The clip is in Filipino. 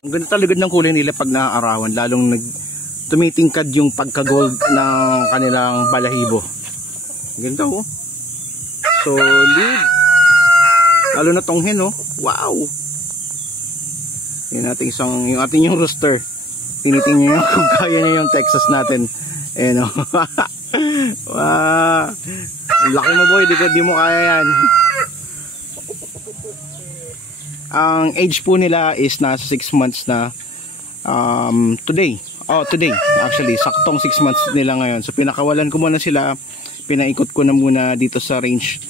Ang ganda talaga ng kulay nila pag naaarawan, lalong tumitingkad yung pagka-gold ng kanilang balahibo. Ganda oh. Solid. Lalo na tong hen oh. Wow. Yung ating yung rooster. Tinitingnan niyo kung kaya niya yung Texas natin. Ayan oh. Wow. Laki mo boy, di mo kaya yan. Ang age po nila is nasa 6 months na today actually, saktong 6 months nila ngayon. So pinakawalan ko muna sila, pinaikot ko na muna dito sa range